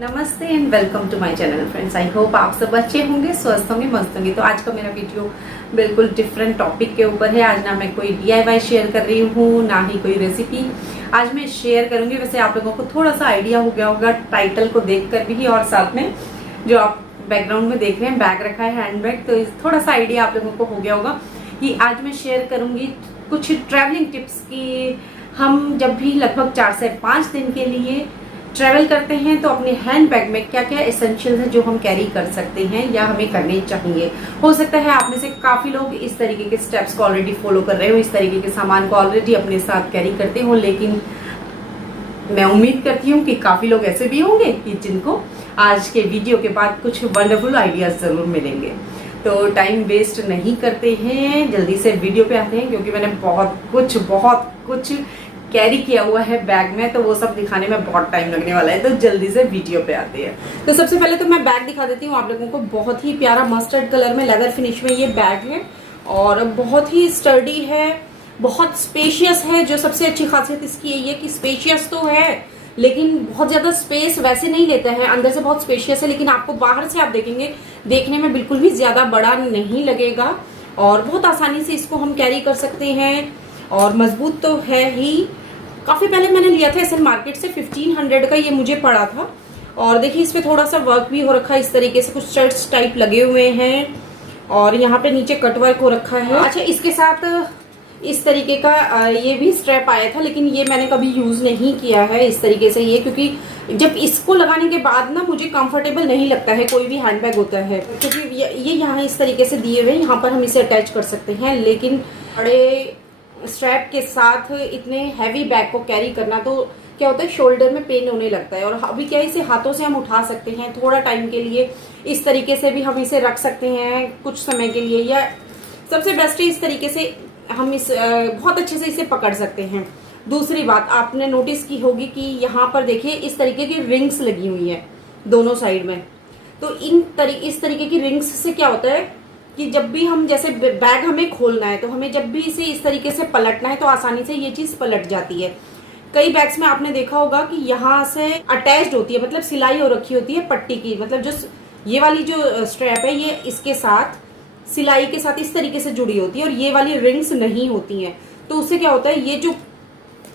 नमस्ते and welcome to my channel friends. I hope आप सब अच्छे होंगे, स्वस्थ होंगे, मस्त होंगे। तो आज का मेरा वीडियो बिल्कुल डिफरेंट टॉपिक के ऊपर है। आज ना मैं कोई DIY शेयर कर रही हूँ, ना ही कोई रेसिपी आज मैं शेयर करूंगी। वैसे आप लोगों को थोड़ा सा आइडिया हो गया होगा टाइटल को देखकर भी, और साथ में जो आप बैकग्राउंड में देख रहे हैं बैग रखा है, हैंड बैग, तो थोड़ा सा आइडिया आप लोगों को हो गया होगा कि आज मैं शेयर करूंगी कुछ ट्रैवलिंग टिप्स की। हम जब भी लगभग 4 से 5 दिन के लिए ट्रैवल करते हैं तो अपने हैंड बैग में क्या क्या एसेंशियल्स हैं जो हम कैरी कर सकते हैं या हमें करने चाहिए। हो सकता है आप में से काफी लोग इस तरीके के स्टेप्स को ऑलरेडी फॉलो कर रहे हो, इस तरीके के सामान को ऑलरेडी अपने साथ कैरी करते हो, लेकिन मैं उम्मीद करती हूँ कि काफी लोग ऐसे भी होंगे कि जिनको आज के वीडियो के बाद कुछ वंडरफुल आइडियाज जरूर मिलेंगे। तो टाइम वेस्ट नहीं करते हैं, जल्दी से वीडियो पे आते हैं, क्योंकि मैंने बहुत कुछ कैरी किया हुआ है बैग में, तो वो सब दिखाने में बहुत टाइम लगने वाला है। तो जल्दी से वीडियो पे आते हैं। तो सबसे पहले तो मैं बैग दिखा देती हूँ आप लोगों को। बहुत ही प्यारा मस्टर्ड कलर में लेदर फिनिश में ये बैग है और बहुत ही स्टर्डी है, बहुत स्पेशियस है। जो सबसे अच्छी खासियत इसकी यही है कि स्पेशियस तो है लेकिन बहुत ज्यादा स्पेस वैसे नहीं लेता है। अंदर से बहुत स्पेशियस है, लेकिन आपको बाहर से आप देखेंगे, देखने में बिल्कुल भी ज्यादा बड़ा नहीं लगेगा और बहुत आसानी से इसको हम कैरी कर सकते हैं। और मजबूत तो है ही। काफी पहले मैंने लिया था SN मार्केट से, 1500 का ये मुझे पड़ा था। और देखिए इस पे थोड़ा सा वर्क भी हो रखा है, इस तरीके से कुछ स्टड्स टाइप लगे हुए हैं और यहाँ पे नीचे कट वर्क हो रखा है। अच्छा, इसके साथ इस तरीके का ये भी स्ट्रैप आया था, लेकिन ये मैंने कभी यूज नहीं किया है इस तरीके से ये, क्योंकि जब इसको लगाने के बाद ना मुझे कंफर्टेबल नहीं लगता है कोई भी हैंडबैग होता है, क्योंकि ये यहाँ इस तरीके से दिए हुए, यहाँ पर हम इसे अटैच कर सकते हैं, लेकिन बड़े स्ट्रैप के साथ इतने हैवी बैग को कैरी करना, तो क्या होता है शोल्डर में पेन होने लगता है। और अभी क्या है, इसे हाथों से हम उठा सकते हैं थोड़ा टाइम के लिए, इस तरीके से भी हम इसे रख सकते हैं कुछ समय के लिए, या सबसे बेस्ट है इस तरीके से हम इस बहुत अच्छे से इसे पकड़ सकते हैं। दूसरी बात आपने नोटिस की होगी कि यहाँ पर देखिए इस तरीके की रिंग्स लगी हुई है दोनों साइड में। तो इस तरीके की रिंग्स से क्या होता है कि जब भी हम, जैसे बैग हमें खोलना है तो हमें जब भी इसे इस तरीके से पलटना है तो आसानी से ये चीज पलट जाती है। कई बैग्स में आपने देखा होगा कि यहाँ से अटैच्ड होती है, मतलब सिलाई हो रखी होती है पट्टी की, मतलब जो ये वाली जो स्ट्रैप है ये इसके साथ सिलाई के साथ इस तरीके से जुड़ी होती है और ये वाली रिंग्स नहीं होती हैं। तो उससे क्या होता है,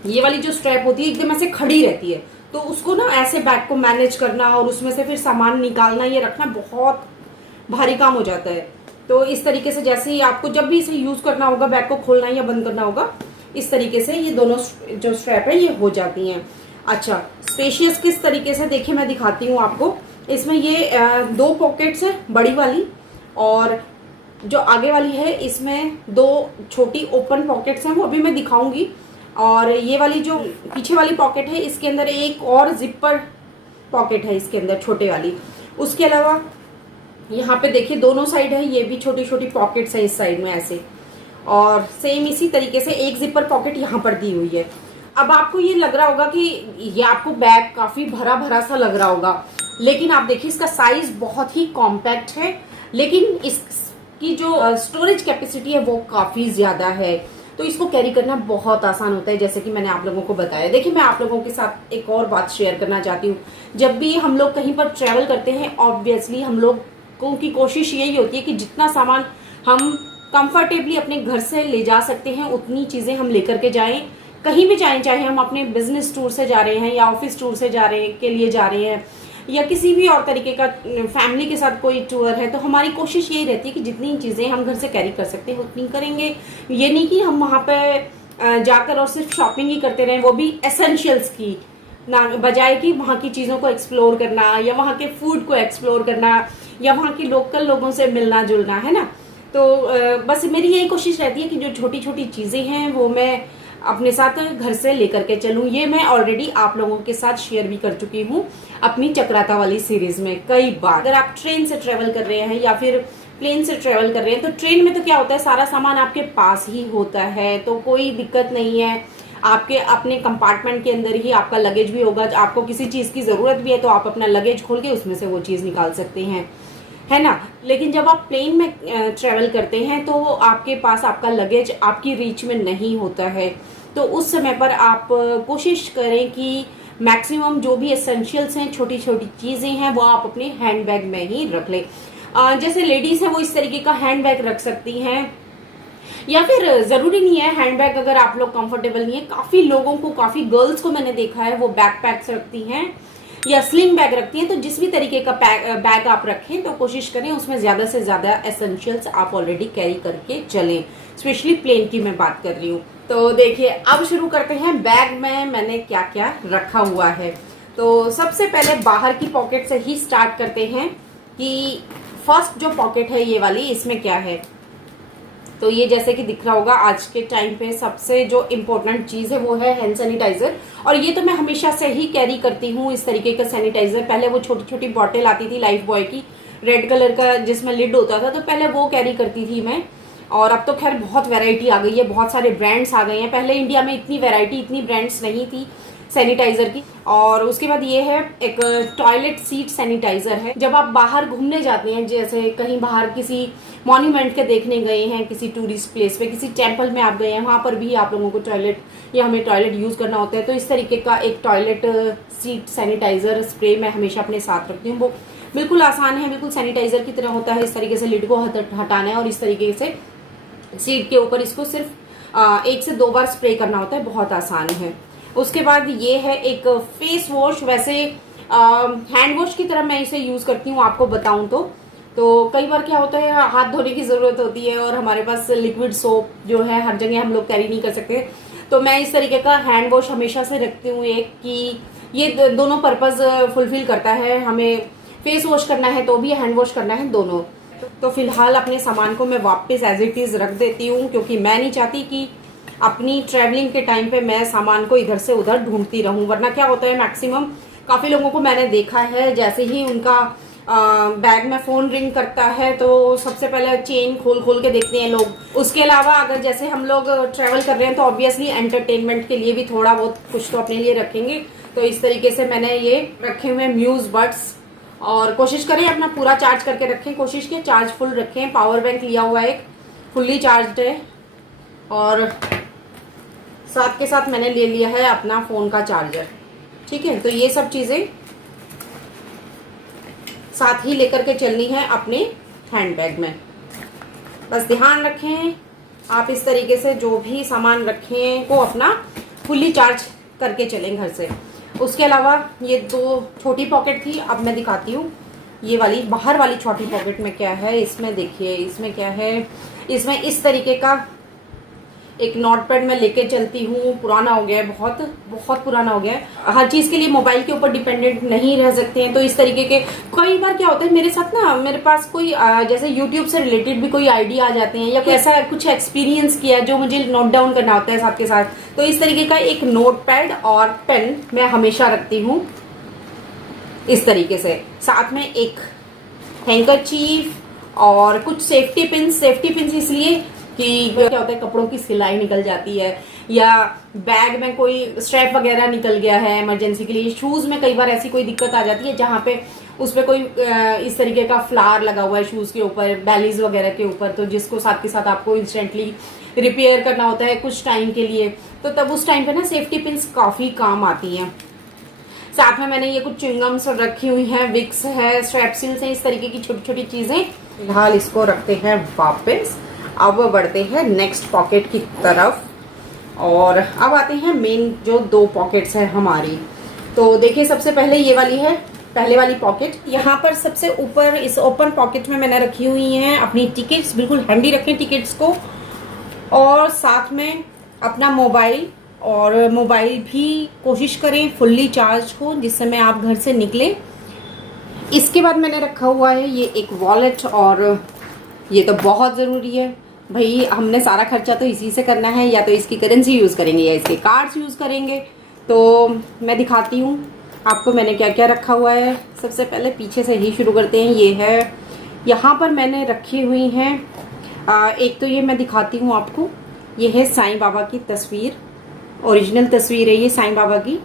ये वाली जो स्ट्रैप होती है एकदम ऐसे खड़ी रहती है, तो उसको ना ऐसे बैग को मैनेज करना और उसमें से फिर सामान निकालना, ये रखना बहुत भारी काम हो जाता है। तो इस तरीके से जैसे ही आपको जब भी इसे यूज करना होगा, बैग को खोलना या बंद करना होगा, इस तरीके से ये दोनों जो स्ट्रैप है ये हो जाती हैं। अच्छा, स्पेशियस किस तरीके से, देखिए मैं दिखाती हूँ आपको। इसमें ये 2 पॉकेट्स है, बड़ी वाली, और जो आगे वाली है इसमें 2 छोटी ओपन पॉकेट्स हैं, वो अभी मैं दिखाऊंगी। और ये वाली जो पीछे वाली पॉकेट है इसके अंदर एक और जिपर पॉकेट है इसके अंदर, छोटे वाली। उसके अलावा यहाँ पे देखिए दोनों साइड है, ये भी छोटी छोटी पॉकेट्स है इस साइड में ऐसे, और सेम इसी तरीके से एक जिपर पॉकेट यहाँ पर दी हुई है। अब आपको ये लग रहा होगा कि ये आपको बैग काफी भरा भरा सा लग रहा होगा, लेकिन आप देखिए इसका साइज बहुत ही कॉम्पैक्ट है, लेकिन इसकी जो स्टोरेज कैपेसिटी है वो काफी ज्यादा है, तो इसको कैरी करना बहुत आसान होता है, जैसे कि मैंने आप लोगों को बताया। देखिए मैं आप लोगों के साथ एक और बात शेयर करना चाहती हूँ। जब भी हम लोग कहीं पर ट्रेवल करते हैं, ऑब्वियसली हम लोग की कोशिश यही होती है कि जितना सामान हम कंफर्टेबली अपने घर से ले जा सकते हैं उतनी चीजें हम लेकर के जाएं, कहीं भी जाएं, चाहे हम अपने बिजनेस टूर से जा रहे हैं या ऑफिस टूर से जा रहे हैं या किसी भी और तरीके का फैमिली के साथ कोई टूर है, तो हमारी कोशिश यही रहती है कि जितनी चीजें हम घर से कैरी कर सकते हैं उतनी करेंगे। ये नहीं कि हम वहां पे जाकर और सिर्फ शॉपिंग ही करते रहें, वो भी एसेंशियल्स की ना, बजाय कि वहाँ की चीज़ों को एक्सप्लोर करना या वहाँ के फूड को एक्सप्लोर करना या वहाँ के लोकल लोगों से मिलना जुलना, है ना। तो बस मेरी यही कोशिश रहती है कि जो छोटी छोटी चीज़ें हैं वो मैं अपने साथ घर से लेकर के चलूँ। ये मैं ऑलरेडी आप लोगों के साथ शेयर भी कर चुकी हूँ अपनी चक्राता वाली सीरीज में कई बार। अगर आप ट्रेन से ट्रेवल कर रहे हैं या फिर प्लेन से ट्रेवल कर रहे हैं, तो ट्रेन में तो क्या होता है, सारा सामान आपके पास ही होता है, तो कोई दिक्कत नहीं है। आपके अपने कंपार्टमेंट के अंदर ही आपका लगेज भी होगा, आपको किसी चीज की जरूरत भी है तो आप अपना लगेज खोल के उसमें से वो चीज निकाल सकते हैं, है ना। लेकिन जब आप प्लेन में ट्रेवल करते हैं तो आपके पास आपका लगेज आपकी रीच में नहीं होता है, तो उस समय पर आप कोशिश करें कि मैक्सिमम जो भी एसेंशियल्स हैं, छोटी छोटी चीजें हैं, वो आप अपने हैंड बैग में ही रख लें। जैसे लेडीज हैं वो इस तरीके का हैंड बैग रख सकती हैं, या फिर जरूरी नहीं है हैंड बैग अगर आप लोग कंफर्टेबल नहीं है। काफी लोगों को, काफी गर्ल्स को मैंने देखा है वो बैकपैक्स रखती हैं या स्लिंग बैग रखती हैं। तो जिस भी तरीके का बैग आप रखें तो कोशिश करें उसमें ज्यादा से ज्यादा एसेंशियल्स आप ऑलरेडी कैरी करके चलें। स्पेशली प्लेन की मैं बात कर रही हूँ। तो देखिए अब शुरू करते हैं बैग में मैंने क्या क्या रखा हुआ है। तो सबसे पहले बाहर की पॉकेट से ही स्टार्ट करते हैं कि फर्स्ट जो पॉकेट है ये वाली, इसमें क्या है। तो ये जैसे कि दिख रहा होगा आज के टाइम पे सबसे जो इम्पोर्टेंट चीज है वो है हैंड सैनिटाइजर। और ये तो मैं हमेशा से ही कैरी करती हूँ इस तरीके का सैनिटाइजर। पहले वो छोटी छोटी बॉटल आती थी लाइफ बॉय की, रेड कलर का जिसमें लिड होता था, तो पहले वो कैरी करती थी मैं। और अब तो खैर बहुत वैरायटी आ गई है, बहुत सारे ब्रांड्स आ गए हैं। पहले इंडिया में इतनी वैरायटी, इतनी ब्रांड्स नहीं थी सैनिटाइजर की। और उसके बाद ये है एक टॉयलेट सीट सैनिटाइजर है। जब आप बाहर घूमने जाते हैं, जैसे कहीं बाहर किसी मॉन्यूमेंट के देखने गए हैं, किसी टूरिस्ट प्लेस पे, किसी टेम्पल में आप गए हैं, वहां पर भी आप लोगों को टॉयलेट या हमें टॉयलेट यूज करना होता है, तो इस तरीके का एक टॉयलेट सीट सैनिटाइजर स्प्रे मैं हमेशा अपने साथ रखती हूँ। वो बिल्कुल आसान है, बिल्कुल सैनिटाइजर की तरह होता है। इस तरीके से लिड को हटाना है और इस तरीके से सीट के ऊपर इसको सिर्फ 1 से 2 बार स्प्रे करना होता है, बहुत आसान है। उसके बाद ये है एक फेस वॉश। वैसे हैंड वॉश की तरह मैं इसे यूज करती हूँ आपको बताऊं तो कई बार क्या होता है हाथ धोने की जरूरत होती है और हमारे पास लिक्विड सोप जो है हर जगह हम लोग कैरी नहीं कर सकते। तो मैं इस तरीके का हैंड वॉश हमेशा से रखती हूँ एक, कि ये दोनों पर्पज फुलफिल करता है। हमें फेस वॉश करना है तो भी, हैंड वॉश करना है, दोनों। तो फिलहाल अपने सामान को मैं वापस एज इट इज रख देती हूँ, क्योंकि मैं नहीं चाहती कि अपनी ट्रैवलिंग के टाइम पे मैं सामान को इधर से उधर ढूंढती रहूं। वरना क्या होता है मैक्सिमम काफी लोगों को मैंने देखा है, जैसे ही उनका बैग में फोन रिंग करता है तो सबसे पहले चेन खोल के देखते हैं लोग। उसके अलावा अगर जैसे हम लोग ट्रैवल कर रहे हैं तो ऑब्वियसली एंटरटेनमेंट के लिए भी थोड़ा बहुत कुछ तो अपने लिए रखेंगे। तो इस तरीके से मैंने ये रखे हुए म्यूज बड्स। और कोशिश करें अपना पूरा चार्ज करके रखें, कोशिश की चार्ज फुल रखें। पावर बैंक लिया हुआ एक फुल्ली चार्ज है, और साथ के साथ मैंने ले लिया है अपना फोन का चार्जर। ठीक है, तो ये सब चीजें साथ ही लेकर के चलनी है अपने हैंडबैग में। बस ध्यान रखें आप इस तरीके से जो भी सामान रखें वो अपना फुल्ली चार्ज करके चलें घर से। उसके अलावा ये 2 छोटी पॉकेट थी, अब मैं दिखाती हूँ ये वाली बाहर वाली छोटी पॉकेट में क्या है। इसमें देखिए, इसमें क्या है, इसमें इस तरीके का एक नोट पैड मैं लेके चलती हूँ। पुराना हो गया है, बहुत बहुत पुराना हो गया है। हर चीज के लिए मोबाइल के ऊपर डिपेंडेंट नहीं रह सकते हैं, तो इस तरीके के कई बार क्या होता है मेरे साथ ना, मेरे पास कोई जैसे यूट्यूब से रिलेटेड भी कोई आइडिया आ जाते हैं या ऐसा कुछ एक्सपीरियंस किया जो मुझे नोट डाउन करना होता है साथ के साथ। तो इस तरीके का एक नोट पैड और पेन मैं हमेशा रखती हूँ इस तरीके से। साथ में एक हैंकरचीफ और कुछ सेफ्टी पिन इसलिए कि क्या होता है कपड़ों की सिलाई निकल जाती है, या बैग में कोई स्ट्रैप वगैरह निकल गया है इमरजेंसी के लिए। शूज में कई बार ऐसी कोई दिक्कत आ जाती है जहाँ पे उस पे कोई इस तरीके का फ्लावर लगा हुआ है शूज के ऊपर, बैलीज वगैरह के ऊपर, तो जिसको साथ के साथ आपको इंस्टेंटली रिपेयर करना होता है कुछ टाइम के लिए। तो तब उस टाइम पे ना सेफ्टी पिन्स काफी काम आती हैं। साथ में मैंने ये कुछ च्युइंगम्स रखी हुई हैं, विक्स है, स्ट्रैपसिल्स हैं, इस तरीके की छोटी छोटी चीजें। फिलहाल इसको रखते हैं वापस। अब बढ़ते हैं नेक्स्ट पॉकेट की तरफ और अब आते हैं मेन जो 2 पॉकेट्स हैं हमारी। तो देखिए सबसे पहले ये वाली है पहले वाली पॉकेट। यहाँ पर सबसे ऊपर इस ओपन पॉकेट में मैंने रखी हुई हैं अपनी टिकट्स। बिल्कुल हैंडी रखें टिकट्स को, और साथ में अपना मोबाइल, और मोबाइल भी कोशिश करें फुल्ली चार्ज हो जिस समय आप घर से निकले। इसके बाद मैंने रखा हुआ है ये एक वॉलेट, और ये तो बहुत ज़रूरी है भाई, हमने सारा खर्चा तो इसी से करना है, या तो इसकी करेंसी यूज़ करेंगे या इसके कार्ड्स यूज़ करेंगे। तो मैं दिखाती हूँ आपको मैंने क्या क्या रखा हुआ है। सबसे पहले पीछे से ही शुरू करते हैं। ये है, यहाँ पर मैंने रखी हुई हैं एक तो ये मैं दिखाती हूँ आपको, ये है साईं बाबा की तस्वीर, ओरिजिनल तस्वीर है ये साईं बाबा की,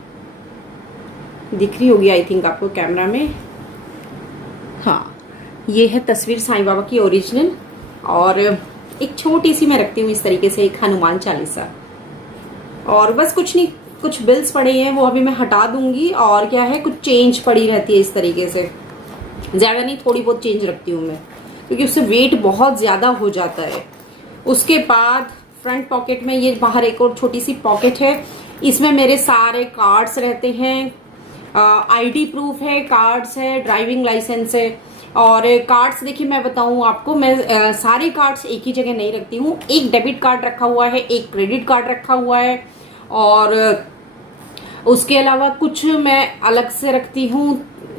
दिख रही होगी आई थिंक आपको कैमरा में। हाँ, ये है तस्वीर साईं बाबा की ओरिजिनल, और एक छोटी सी मैं रखती हूँ इस तरीके से एक हनुमान चालीसा, और बस कुछ नहीं, कुछ बिल्स पड़े हैं वो अभी मैं हटा दूंगी, और क्या है कुछ चेंज पड़ी रहती है इस तरीके से, ज़्यादा नहीं थोड़ी बहुत चेंज रखती हूँ मैं, क्योंकि उससे वेट बहुत ज़्यादा हो जाता है। उसके बाद फ्रंट पॉकेट में ये बाहर एक और छोटी सी पॉकेट है, इसमें मेरे सारे कार्ड्स रहते हैं, आईडी प्रूफ है, कार्ड्स है, ड्राइविंग लाइसेंस है। और कार्ड्स देखिए मैं बताऊं आपको, मैं सारे कार्ड्स एक ही जगह नहीं रखती हूँ। एक डेबिट कार्ड रखा हुआ है, एक क्रेडिट कार्ड रखा हुआ है, और उसके अलावा कुछ मैं अलग से रखती हूँ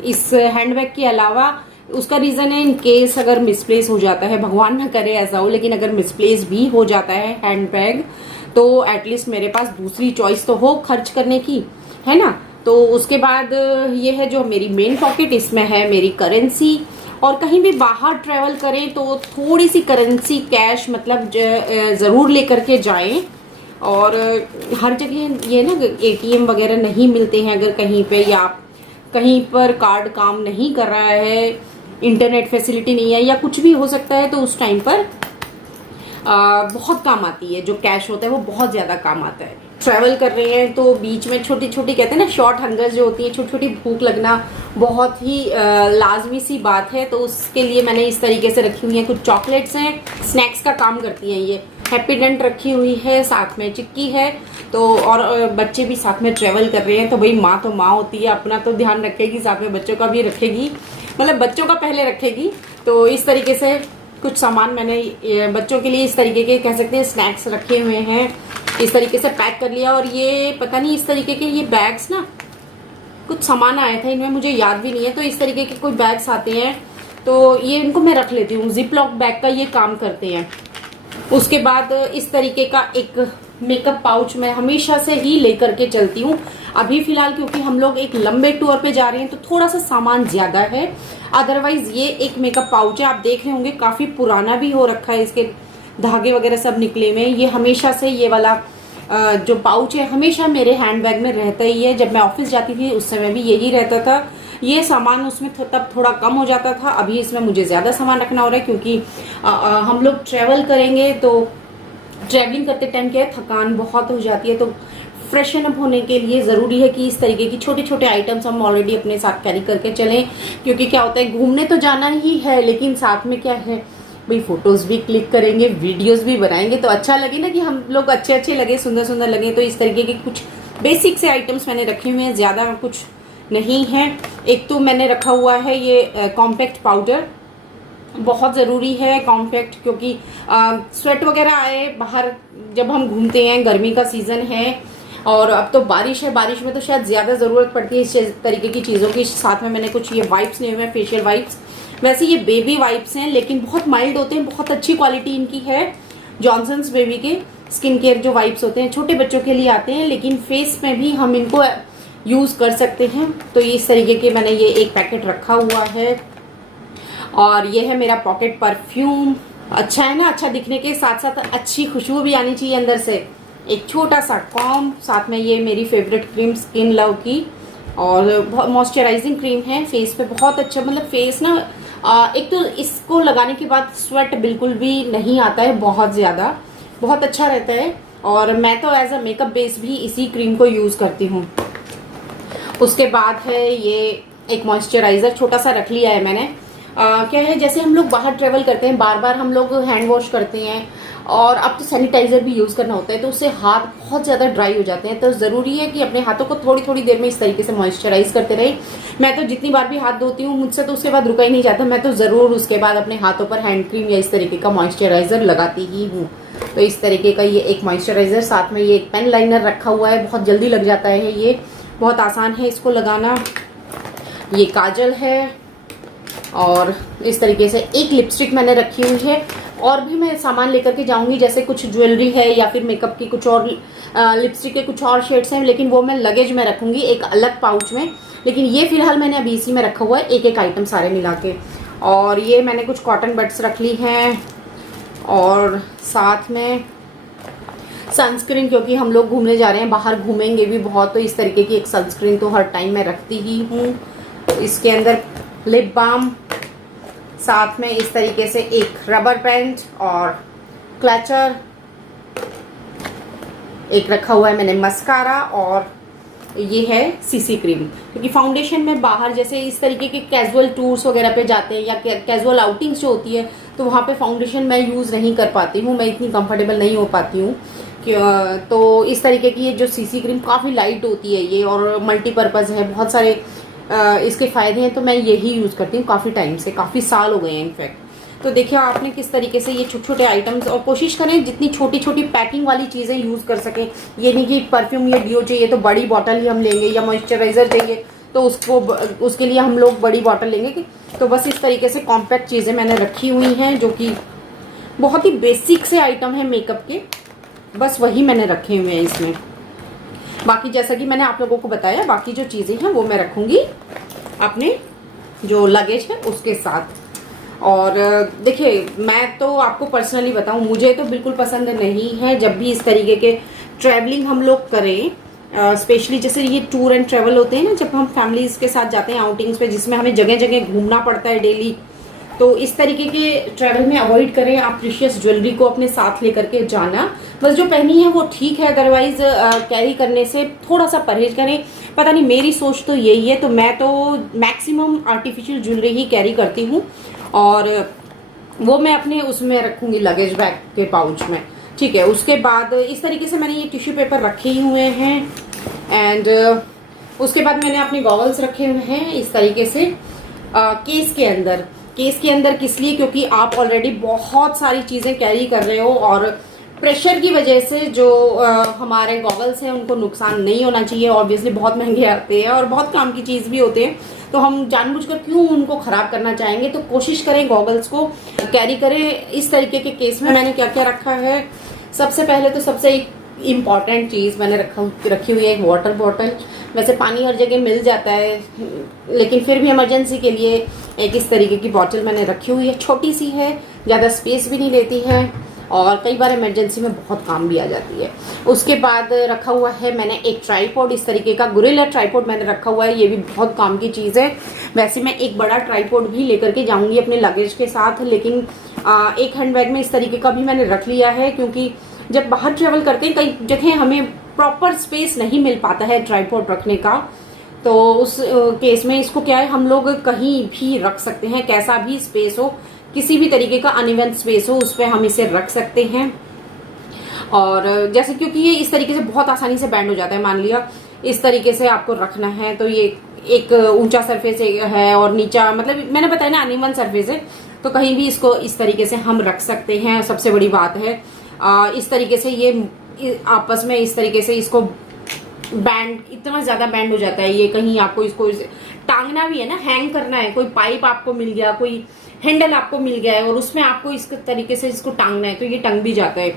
इस हैंडबैग के अलावा। उसका रीजन है इन केस अगर मिसप्लेस हो जाता है, भगवान ना करे ऐसा हो, लेकिन अगर मिसप्लेस भी हो जाता है हैंडबैग तो एटलीस्ट मेरे पास दूसरी चॉइस तो हो खर्च करने की, है ना। तो उसके बाद ये है जो मेरी मेन पॉकेट, इसमें है मेरी करेंसी, और कहीं भी बाहर ट्रेवल करें तो थोड़ी सी करेंसी कैश मतलब जरूर लेकर के जाएं। और हर जगह ये ना एटीएम वगैरह नहीं मिलते हैं अगर कहीं पे, या कहीं पर कार्ड काम नहीं कर रहा है, इंटरनेट फैसिलिटी नहीं है, या कुछ भी हो सकता है, तो उस टाइम पर बहुत काम आती है। जो कैश होता है वो बहुत ज्यादा काम आता है। ट्रैवल कर रहे हैं तो बीच में छोटी छोटी कहते हैं ना शॉर्ट हंगर जो होती है, छोटी छोटी भूख लगना बहुत ही लाजमी सी बात है। तो उसके लिए मैंने इस तरीके से रखी हुई है, कुछ चॉकलेट्स हैं, स्नैक्स का काम करती हैं ये। हैप्पीडेंट रखी हुई है, साथ में चिक्की है। तो और बच्चे भी साथ में ट्रेवल कर रहे हैं तो भाई माँ तो माँ होती है, अपना तो ध्यान रखेगी, साथ में बच्चों का भी रखेगी, मतलब बच्चों का पहले रखेगी। तो इस तरीके से कुछ सामान मैंने बच्चों के लिए इस तरीके के कह सकते हैं स्नैक्स रखे हुए हैं, इस तरीके से पैक कर लिया। और ये पता नहीं इस तरीके के ये बैग्स ना, कुछ सामान आया था इनमें, मुझे याद भी नहीं है। तो इस तरीके के कोई बैग्स आते हैं तो ये इनको मैं रख लेती हूँ, जिप लॉक बैग का ये काम करते हैं। उसके बाद इस तरीके का एक मेकअप पाउच मैं हमेशा से ही लेकर के चलती हूँ। अभी फिलहाल क्योंकि हम लोग एक लंबे टूर पे जा रहे हैं तो थोड़ा सा सामान ज्यादा है, अदरवाइज ये एक मेकअप पाउच है, आप देख रहे होंगे काफी पुराना भी हो रखा है, इसके धागे वगैरह सब निकले हुए हैं। ये हमेशा से ये वाला जो पाउच है हमेशा मेरे हैंडबैग में रहता ही है। जब मैं ऑफिस जाती थी उस समय भी यही रहता था। ये सामान उसमें तब थोड़ा कम हो जाता था, अभी इसमें मुझे ज्यादा सामान रखना हो रहा है क्योंकि हम लोग ट्रेवल करेंगे तो ट्रैवलिंग करते टाइम क्या है थकान बहुत हो जाती है। तो फ्रेशन अप होने के लिए जरूरी है कि इस तरीके की छोटे छोटे आइटम्स हम ऑलरेडी अपने साथ कैरी करके चलें, क्योंकि क्या होता है घूमने तो जाना ही है लेकिन साथ में क्या है भाई फोटोज भी क्लिक करेंगे, वीडियोस भी बनाएंगे, तो अच्छा लगे ना कि हम लोग अच्छे अच्छे लगे, सुंदर सुंदर लगे। तो इस तरीके के कुछ बेसिक से आइटम्स मैंने रखे हुए हैं, ज्यादा कुछ नहीं है। एक तो मैंने रखा हुआ है ये कॉम्पैक्ट पाउडर, बहुत ज़रूरी है कॉम्पैक्ट, क्योंकि स्वेट वगैरह आए बाहर जब हम घूमते हैं, गर्मी का सीज़न है और अब तो बारिश है, बारिश में तो शायद ज़्यादा ज़रूरत पड़ती है इस तरीके की चीज़ों की। साथ में मैंने कुछ ये वाइप्स लिए हुए हैं, फेशियल वाइप्स। वैसे ये बेबी वाइप्स हैं लेकिन बहुत माइल्ड होते हैं, बहुत अच्छी क्वालिटी इनकी है। जॉनसन्स बेबी के स्किन केयर जो वाइप्स होते हैं छोटे बच्चों के लिए आते हैं, लेकिन फेस में भी हम इनको यूज़ कर सकते हैं। तो इस तरीके के मैंने ये एक पैकेट रखा हुआ है। और ये है मेरा पॉकेट परफ्यूम, अच्छा है ना, अच्छा दिखने के साथ साथ अच्छी खुशबू भी आनी चाहिए अंदर से। एक छोटा सा कॉम, साथ में ये मेरी फेवरेट क्रीम स्किन लव की, और बहुत मॉइस्चराइजिंग क्रीम है, फेस पे बहुत अच्छा, मतलब फेस ना एक तो इसको लगाने के बाद स्वेट बिल्कुल भी नहीं आता है बहुत ज़्यादा, बहुत अच्छा रहता है। और मैं तो एज अ मेकअप बेस भी इसी क्रीम को यूज़ करती हूँ। उसके बाद है ये एक मॉइस्चराइज़र छोटा सा रख लिया है मैंने। क्या है जैसे हम लोग बाहर ट्रेवल करते हैं, बार बार हम लोग हैंड वॉश करते हैं और अब तो सैनिटाइजर भी यूज करना होता है, तो उससे हाथ बहुत ज्यादा ड्राई हो जाते हैं। तो जरूरी है कि अपने हाथों को थोड़ी थोड़ी देर में इस तरीके से मॉइस्चराइज करते रहे। मैं तो जितनी बार भी हाथ धोती हूँ मुझसे तो उसके बाद रुका ही नहीं जाता, मैं तो जरूर उसके बाद अपने हाथों पर हैंड क्रीम या इस तरीके का मॉइस्चराइजर लगाती ही हूँ। तो इस तरीके का ये एक मॉइस्चराइजर, साथ में ये एक पेन लाइनर रखा हुआ है, बहुत जल्दी लग जाता है, ये बहुत आसान है इसको लगाना। ये काजल है और इस तरीके से एक लिपस्टिक मैंने रखी हुई है। और भी मैं सामान लेकर के जाऊंगी, जैसे कुछ ज्वेलरी है या फिर मेकअप की कुछ और लिपस्टिक के कुछ और शेड्स हैं, लेकिन वो मैं लगेज में रखूंगी एक अलग पाउच में। लेकिन ये फिलहाल मैंने अभी इसी में रखा हुआ है, एक एक आइटम सारे मिला के। और ये मैंने कुछ कॉटन बड्स रख ली हैं, और साथ में सनस्क्रीन, क्योंकि हम लोग घूमने जा रहे हैं, बाहर घूमेंगे भी बहुत, तो इस तरीके की एक सनस्क्रीन तो हर टाइम मैं रखती ही हूँ। इसके अंदर लिप बाम, साथ में इस तरीके से एक रबर बैंड और क्लचर, एक रखा हुआ है मैंने मस्कारा, और ये है सीसी क्रीम, क्योंकि फाउंडेशन में बाहर जैसे इस तरीके के कैजुअल टूर्स वगैरह पे जाते हैं या कैजुअल आउटिंग्स जो होती है तो वहाँ पे फाउंडेशन मैं यूज़ नहीं कर पाती हूँ, मैं इतनी कंफर्टेबल नहीं हो पाती हूँ। तो इस तरीके की ये जो सीसी क्रीम काफ़ी लाइट होती है ये और मल्टीपर्पज़ है, बहुत सारे इसके फ़ायदे हैं, तो मैं यही यूज़ करती हूँ काफ़ी टाइम से, काफ़ी साल हो गए हैं इनफैक्ट। तो देखिए आपने किस तरीके से ये छोटे छोटे आइटम्स, और कोशिश करें जितनी छोटी छोटी पैकिंग वाली चीज़ें यूज़ कर सकें। ये नहीं कि परफ्यूम या डिओ चाहिए तो बड़ी बॉटल ही हम लेंगे, या मॉइस्चराइज़र चाहिए तो उसके लिए हम लोग बड़ी बॉटल लेंगे। तो बस इस तरीके से कॉम्पैक्ट चीज़ें मैंने रखी हुई हैं जो कि बहुत ही बेसिक से आइटम है मेकअप के, बस वही मैंने रखे हुए हैं इसमें। बाकी जैसा कि मैंने आप लोगों को बताया, बाकी जो चीज़ें हैं वो मैं रखूँगी अपने जो लगेज है उसके साथ। और देखिए मैं तो आपको पर्सनली बताऊं, मुझे तो बिल्कुल पसंद नहीं है जब भी इस तरीके के ट्रैवलिंग हम लोग करें, स्पेशली जैसे ये टूर एंड ट्रैवल होते हैं ना, जब हम फैमिलीज के साथ जाते हैं आउटिंग्स पे जिसमें हमें जगह जगह घूमना पड़ता है डेली, तो इस तरीके के ट्रैवल में अवॉइड करें आप प्रीशियस ज्वेलरी को अपने साथ लेकर के जाना। बस जो पहनी है वो ठीक है, अदरवाइज कैरी करने से थोड़ा सा परहेज करें। पता नहीं मेरी सोच तो यही है, तो मैं तो मैक्सिमम आर्टिफिशियल ज्वेलरी ही कैरी करती हूँ और वो मैं अपने उसमें रखूंगी लगेज बैग के पाउच में, ठीक है। उसके बाद इस तरीके से मैंने ये टिश्यू पेपर रखे ही हुए हैं एंड उसके बाद मैंने अपने गॉगल्स रखे हुए हैं इस तरीके से केस के अंदर। केस के अंदर किस लिए, क्योंकि आप ऑलरेडी बहुत सारी चीजें कैरी कर रहे हो और प्रेशर की वजह से जो हमारे गॉगल्स हैं उनको नुकसान नहीं होना चाहिए। ऑब्वियसली बहुत महंगे आते हैं और बहुत काम की चीज भी होते हैं, तो हम जानबूझकर क्यों उनको खराब करना चाहेंगे। तो कोशिश करें गॉगल्स को कैरी करें इस तरीके के केस में। मैंने क्या क्या रखा है, सबसे पहले तो सबसे इम्पॉर्टेंट चीज मैंने रखी हुई है एक वाटर बॉटल। वैसे पानी हर जगह मिल जाता है, लेकिन फिर भी इमरजेंसी के लिए एक इस तरीके की बॉटल मैंने रखी हुई है। छोटी सी है, ज़्यादा स्पेस भी नहीं लेती है और कई बार इमरजेंसी में बहुत काम भी आ जाती है। उसके बाद रखा हुआ है मैंने एक ट्राइपॉड, इस तरीके का गोरिल्ला ट्राइपॉड मैंने रखा हुआ है, ये भी बहुत काम की चीज़ है। वैसे मैं एक बड़ा ट्राइपॉड भी लेकर के जाऊंगी अपने लगेज के साथ, लेकिन एक हैंडबैग में इस तरीके का भी मैंने रख लिया है, क्योंकि जब बाहर ट्रेवल करते हैं कई जगह हमें प्रॉपर स्पेस नहीं मिल पाता है ट्राइपॉड रखने का, तो उस केस में इसको क्या है, हम लोग कहीं भी रख सकते हैं, कैसा भी स्पेस हो, किसी भी तरीके का अनइवन स्पेस हो उस पर हम इसे रख सकते हैं। और जैसे क्योंकि ये इस तरीके से बहुत आसानी से बैंड हो जाता है, मान लिया इस तरीके से आपको रखना है तो ये एक ऊंचा सरफेस है और नीचा, मतलब मैंने बताया ना अनइवन सरफेस है, तो कहीं भी इसको इस तरीके से हम रख सकते हैं। सबसे बड़ी बात है इस तरीके से ये आपस में इस तरीके से इसको बैंड, इतना ज्यादा बैंड हो जाता है ये, कहीं आपको इसको टांगना भी है ना, हैंग करना है, कोई पाइप आपको मिल गया, कोई हैंडल आपको मिल गया है और उसमें आपको इस तरीके से इसको टांगना है तो ये टंग भी जाता है।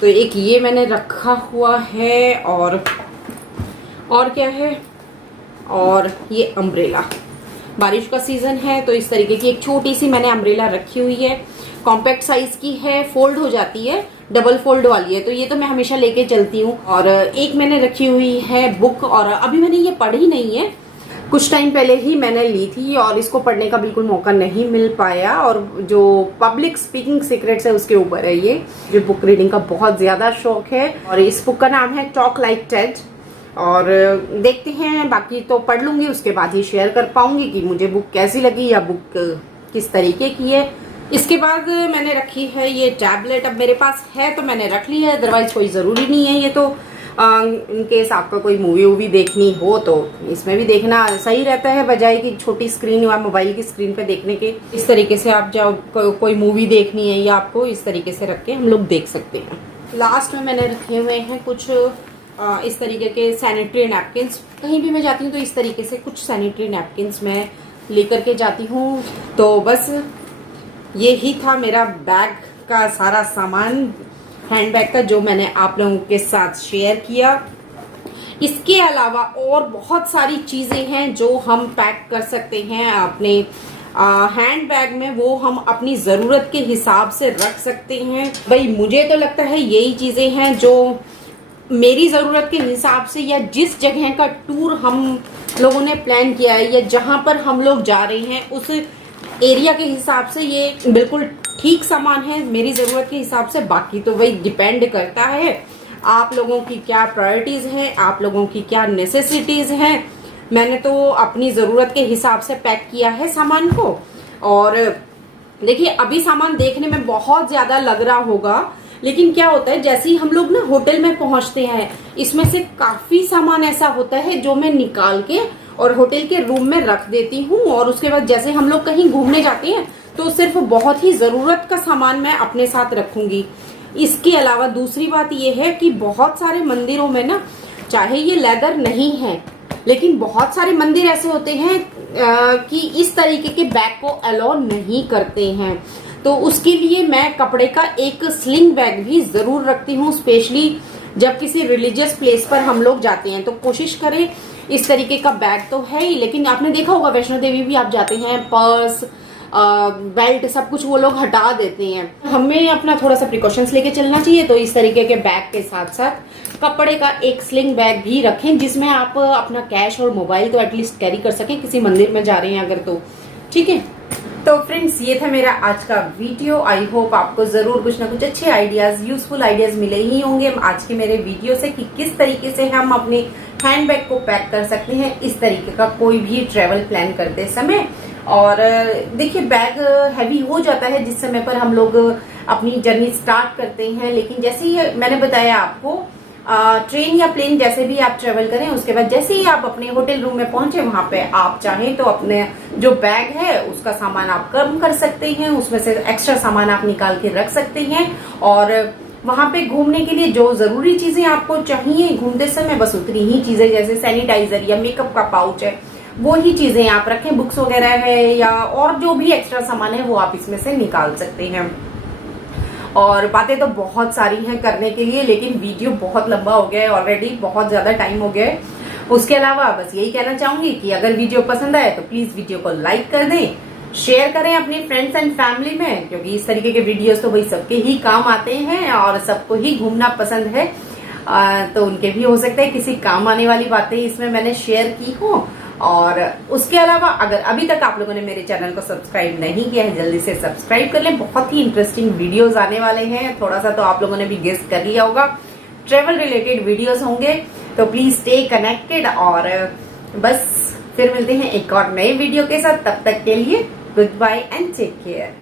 तो एक ये मैंने रखा हुआ है और क्या है, और ये अम्ब्रेला, बारिश का सीजन है तो इस तरीके की एक छोटी सी मैंने अम्ब्रेला रखी हुई है। कॉम्पैक्ट साइज की है, फोल्ड हो जाती है, डबल फोल्ड वाली है, तो ये तो मैं हमेशा लेके चलती हूँ। और एक मैंने रखी हुई है बुक, और अभी मैंने ये पढ़ी नहीं है, कुछ टाइम पहले ही मैंने ली थी और इसको पढ़ने का बिल्कुल मौका नहीं मिल पाया, और जो पब्लिक स्पीकिंग सीक्रेट्स है उसके ऊपर है ये। जो बुक रीडिंग का बहुत ज्यादा शौक है और इस बुक का नाम है टॉक लाइक टेड, और देखते हैं, बाकी तो पढ़ लूंगी उसके बाद ही शेयर कर पाऊंगी कि मुझे बुक कैसी लगी या बुक किस तरीके की है। इसके बाद मैंने रखी है ये टैबलेट, अब मेरे पास है तो मैंने रख ली है, अदरवाइज कोई ज़रूरी नहीं है ये तो। इनकेस आपको कोई मूवी वूवी देखनी हो तो इसमें भी देखना सही रहता है, बजाय कि छोटी स्क्रीन या मोबाइल की स्क्रीन पे देखने के। इस तरीके से आप जब कोई मूवी देखनी है या आपको इस तरीके से रख के हम लोग देख सकते हैं। लास्ट में मैंने रखे हुए हैं कुछ इस तरीके के सैनिटरी नैपकिन्स। कहीं भी मैं जाती हूँ तो इस तरीके से कुछ सैनिटरी नैपकिन्स मैं लेकर के जाती हूँ। तो बस ये ही था मेरा बैग का सारा सामान, हैंडबैग का, जो मैंने आप लोगों के साथ शेयर किया। इसके अलावा और बहुत सारी चीज़ें हैं जो हम पैक कर सकते हैं अपने हैंडबैग में, वो हम अपनी ज़रूरत के हिसाब से रख सकते हैं। भाई मुझे तो लगता है यही चीज़ें हैं जो मेरी ज़रूरत के हिसाब से, या जिस जगह का टूर हम लोगों ने प्लान किया है या जहाँ पर हम लोग जा रहे हैं उस एरिया के हिसाब से ये बिल्कुल ठीक सामान है मेरी ज़रूरत के हिसाब से। बाकी तो वही डिपेंड करता है आप लोगों की क्या प्रायोरिटीज हैं, आप लोगों की क्या नेसेसिटीज हैं। मैंने तो अपनी जरूरत के हिसाब से पैक किया है सामान को। और देखिए अभी सामान देखने में बहुत ज्यादा लग रहा होगा, लेकिन क्या होता है जैसे ही हम लोग ना होटल में पहुंचते हैं, इसमें से काफी सामान ऐसा होता है जो मैं निकाल के और होटल के रूम में रख देती हूँ। और उसके बाद जैसे हम लोग कहीं घूमने जाते हैं तो सिर्फ बहुत ही जरूरत का सामान मैं अपने साथ रखूंगी। इसके अलावा दूसरी बात यह है कि बहुत सारे मंदिरों में ना, चाहे ये लेदर नहीं है, लेकिन बहुत सारे मंदिर ऐसे होते हैं कि इस तरीके के बैग को अलाउ नहीं करते हैं। तो उसके लिए मैं कपड़े का एक स्लिंग बैग भी जरूर रखती हूँ, स्पेशली जब किसी रिलीजियस प्लेस पर हम लोग जाते हैं तो कोशिश करें इस तरीके का बैग तो है ही। लेकिन आपने देखा होगा वैष्णो देवी भी आप जाते हैं, पर्स बेल्ट सब कुछ वो लोग हटा देते हैं। हमें अपना थोड़ा सा प्रिकॉशंस लेके चलना चाहिए। तो इस तरीके के बैग के साथ साथ कपड़े का एक स्लिंग बैग भी रखें, जिसमें आप अपना कैश और मोबाइल तो एटलीस्ट कैरी कर सकें किसी मंदिर में जा रहे हैं अगर, तो ठीक है। तो फ्रेंड्स ये था मेरा आज का वीडियो। आई होप आपको जरूर कुछ ना कुछ अच्छे आइडियाज, यूजफुल आइडियाज मिले ही होंगे आज के मेरे वीडियो से कि किस तरीके से हम अपने हैंडबैग को पैक कर सकते हैं इस तरीके का कोई भी ट्रेवल प्लान करते समय। और देखिए बैग हैवी हो जाता है जिस समय पर हम लोग अपनी जर्नी स्टार्ट करते हैं, लेकिन जैसे ही मैंने बताया आपको ट्रेन या प्लेन जैसे भी आप ट्रेवल करें, उसके बाद जैसे ही आप अपने होटल रूम में पहुंचे वहां पे आप चाहें तो अपने जो बैग है उसका सामान आप कम कर सकते हैं, उसमें से एक्स्ट्रा सामान आप निकाल के रख सकते हैं। और वहां पे घूमने के लिए जो जरूरी चीजें आपको चाहिए घूमते समय, बस उतनी ही चीजें, जैसे सैनिटाइजर या मेकअप का पाउच है वो ही चीजें आप रखें। बुक्स वगैरह है या और जो भी एक्स्ट्रा सामान है वो आप इसमें से निकाल सकते हैं। और बातें तो बहुत सारी हैं करने के लिए, लेकिन वीडियो बहुत लंबा हो गया है ऑलरेडी, बहुत ज्यादा टाइम हो गया है। उसके अलावा बस यही कहना चाहूंगी कि अगर वीडियो पसंद आए तो प्लीज वीडियो को लाइक कर दें, शेयर करें अपने फ्रेंड्स एंड फैमिली में, क्योंकि इस तरीके के वीडियोस तो भाई सबके ही काम आते हैं और सबको ही घूमना पसंद है। तो उनके भी हो सकता है किसी काम आने वाली बातें इसमें मैंने शेयर की हो। और उसके अलावा अगर अभी तक आप लोगों ने मेरे चैनल को सब्सक्राइब नहीं किया है, जल्दी से सब्सक्राइब कर लें। बहुत ही इंटरेस्टिंग वीडियोस आने वाले हैं, थोड़ा सा तो आप लोगों ने भी गेस कर लिया होगा, ट्रेवल रिलेटेड वीडियोस होंगे। तो प्लीज स्टे कनेक्टेड। और बस फिर मिलते हैं एक और नए वीडियो के साथ, तब तक के लिए goodbye and take care.